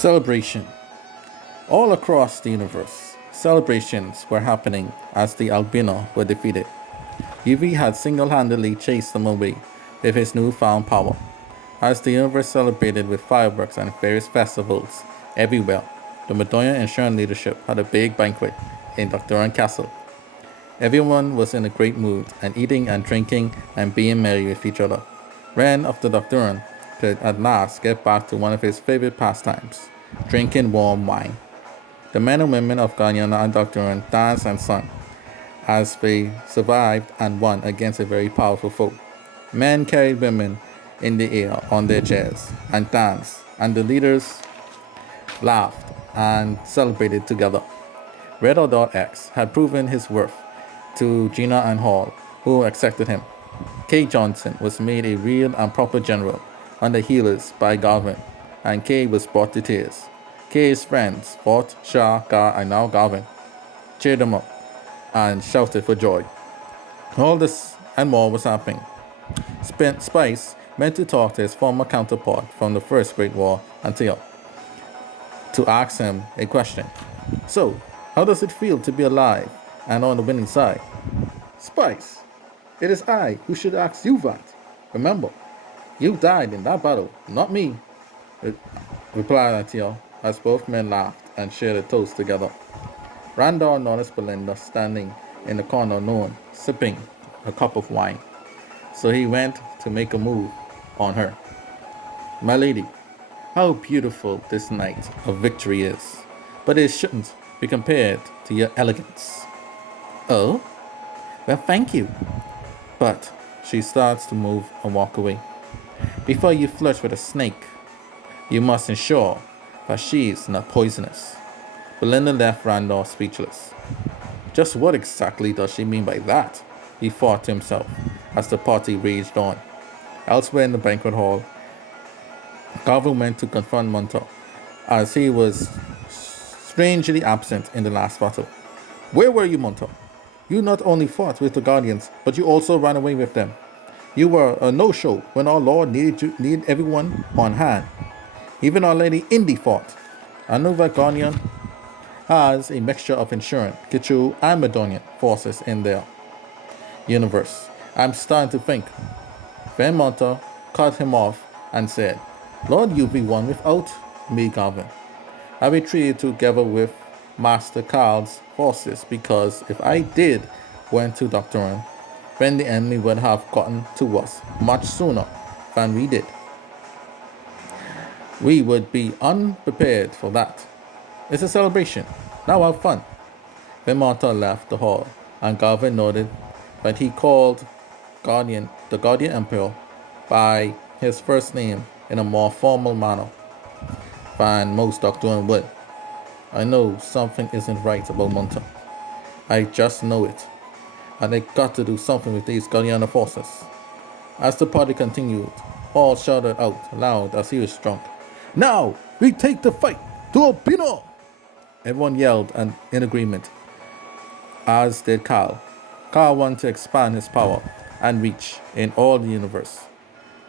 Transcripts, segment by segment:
Celebration. All across the universe, celebrations were happening as the Albeana were defeated. UV had single-handedly chased them away with his newfound power. As the universe celebrated with fireworks and various festivals everywhere, the Madoyan insurance leadership had a big banquet in Docdoron Castle. Everyone was in a great mood and eating and drinking and being merry with each other. Ren of the Docdoron could at last get back to one of his favorite pastimes, drinking warm wine. The men and women of Guyana and Docdoron danced and sung as they survived and won against a very powerful foe. Men carried women in the air on their chairs and danced, and the leaders laughed and celebrated together. Red X had proven his worth to Gina and Hall, who accepted him. Kay Johnson was made a real and proper general under healers by Garvin, and Kay was brought to tears. Kay's friends, Fort, Shah, Gar, and now Garvin, cheered him up and shouted for joy. All this and more was happening. Spice meant to talk to his former counterpart from the First Great War, Antioch, to ask him a question. So, how does it feel to be alive and on the winning side? Spice, it is I who should ask you that. Remember, you died in that battle, not me, replied Antioch, as both men laughed and shared a toast together. Randall noticed Belinda standing in the corner alone, sipping a cup of wine. So he went to make a move on her. My lady, how beautiful this night of victory is, but it shouldn't be compared to your elegance. Oh? Well, thank you. But she starts to move and walk away. Before you flirt with a snake, you must ensure that she is not poisonous. Belinda left Randall speechless. Just what exactly does she mean by that? He thought to himself as the party raged on. Elsewhere in the banquet hall, Garvin went to confront Munter, as he was strangely absent in the last battle. Where were you, Munter? You not only fought with the Guardians, but you also ran away with them. You were a no-show when our Lord needed everyone on hand. Even Our Lady Indy fought. I know that Guardian has a mixture of insurance, Kichu, and Madonian forces in their universe. I'm starting to think. Van Monta cut him off and said, Lord, you be one without me, Garvin. I retreated together with Master Carl's forces because if I did went to Docdoron, then the enemy would have gotten to us much sooner than we did. We would be unprepared for that. It's a celebration. Now have fun. Then Martha left the hall, and Garvin noted that he called the Guardian Emperor by his first name in a more formal manner than most Docdoran would. I know something isn't right about Monta. I just know it. And they got to do something with these Guardian forces. As the party continued, Hall shouted out loud as he was drunk, Now we take the fight to Albeana! Everyone yelled and in agreement, as did Carl. Carl wanted to expand his power and reach in all the universe,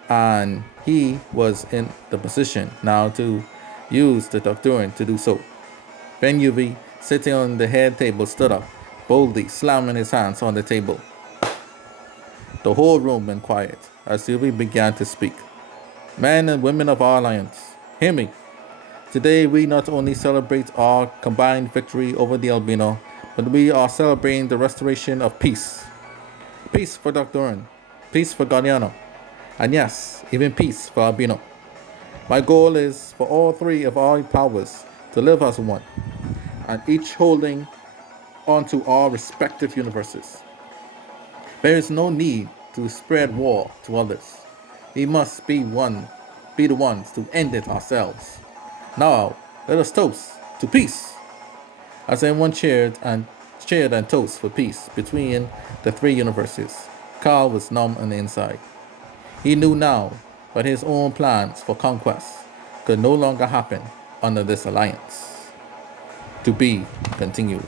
and he was in the position now to use the Docdoran to do so. Ben UV, sitting on the head table, stood up, boldly slamming his hands on the table. The whole room went quiet as UV began to speak. Men and women of our alliance, hear me. Today we not only celebrate our combined victory over the Albeana, but we are celebrating the restoration of peace. Peace for Docdoran, peace for Guyana, and yes, even peace for Albeana. My goal is for all three of our powers to live as one, and each holding onto our respective universes. There is no need to spread war to others. We must be the ones to end it ourselves. Now, let us toast to peace. As everyone cheered and toast for peace between the three universes, Carl was numb on the inside. He knew now that his own plans for conquest could no longer happen under this alliance. To be continued.